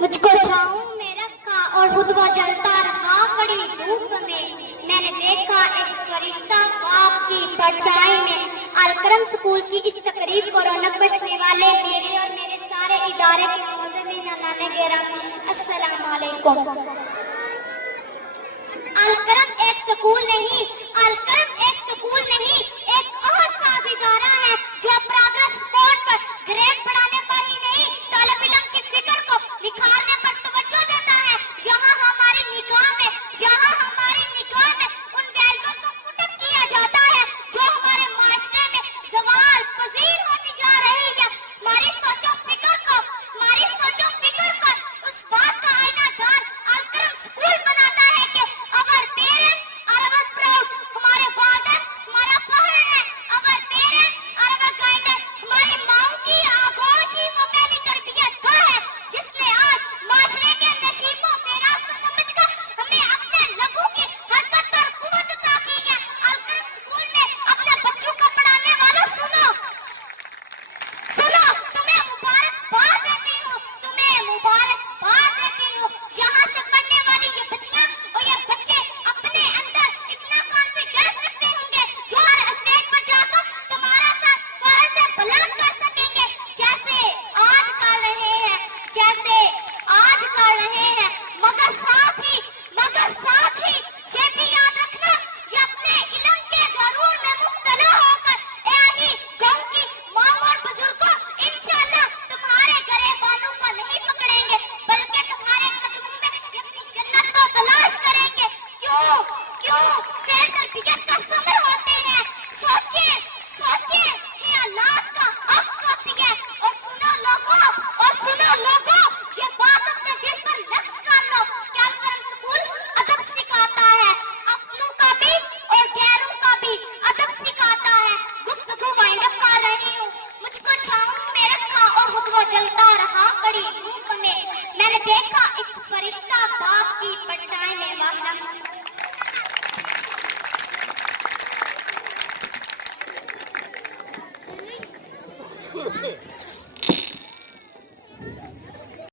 مجھ کو چھاؤں میں رکھا اور خود وہ جلتا رہا بڑی دھوپ میں. میں نے دیکھا ایک فرشتہ باپ کی پرچھائی میں. الکرم اسکول کی اس تقریب کو رونق بخشنے والے میرے اور میرے سارے ادارے کے معززین نانا گرامی، السلام علیکم. الکرم ایک سکول نہیں، الکرم ایک سکول نہیں، ایک عہد ساز ادارہ ہے جو پروگریس رپورٹ پر گریڈ بڑھانے پر ہی نہیں، طالب علم کی فکر کو نکھارنے پر توجہ دیتا ہے. جہاں ہماری نگاہ میں ان ویلیوز کو پٹ کیا جاتا ہے جو ہمارے معاشرے میں زوال پذیر ہوتی جا رہی ہے. ہماری سوچ و فکر کو اس بات کا آئینہ دار الکرم اسکول بناتا ہے کہ اگر پیرنٹس اور اوور پراؤڈ ہمارے والدین ہمارا فخر ہے، اگر پیرنٹس اور اوور گائیڈنس ہماری ماؤں کی آغوش ہی وہ پہلی تربیت گاہ ہے جس نے آج معاشرے کے نشیب و فراز کو سمجھ کر ہمیں اپنے لبوں کی حرکت پر قوت عطا کی ہے. الکرم اسکول میں اپنے بچوں کو پڑھانے والوں سنو، تمہیں مبارکباد دیتی ہوں. یہاں سے پڑھنے والی یہ بچیاں اور یہ بچے اپنے اندر اتنا کانفیڈنس رکھتے ہوں گے جو ہر اسٹیج پر جا کر تمہارا سر فخر سے بلند کر سکیں گے جیسے آج کر رہے ہیں. مگر ساتھ ہی یہ بھی یاد رکھنا کہ اپنے علم کے غرور میں مبتلا ہو کر یہی گاؤں کی ماں اور بزرگوں انشاءاللہ تمہارے گریبانوں کو نہیں پکڑیں گے بلکہ تمہارے قدموں میں اپنی جنت کو تلاش کریں گے. کیوں فیل تربیت کا ثمر ہوتے ہیں. سوچیں یہ اولاد کا عکس ہوتی ہے. اور سنو لوگوں یہ بات اپنے دل پر نقش کر لو کہ الکرم اسکول ادب سکھاتا ہے، اپنوں کا بھی اور غیروں کا بھی ادب سکھاتا ہے. گفتگو وائنڈ اپ کر رہی ہوں. مجھ کو چھاؤں میں رکھا اور خود وہ جلتا رہا بڑی دھوپ میں. میں نے دیکھا ایک فرشتہ باپ کی پرچھائی میں.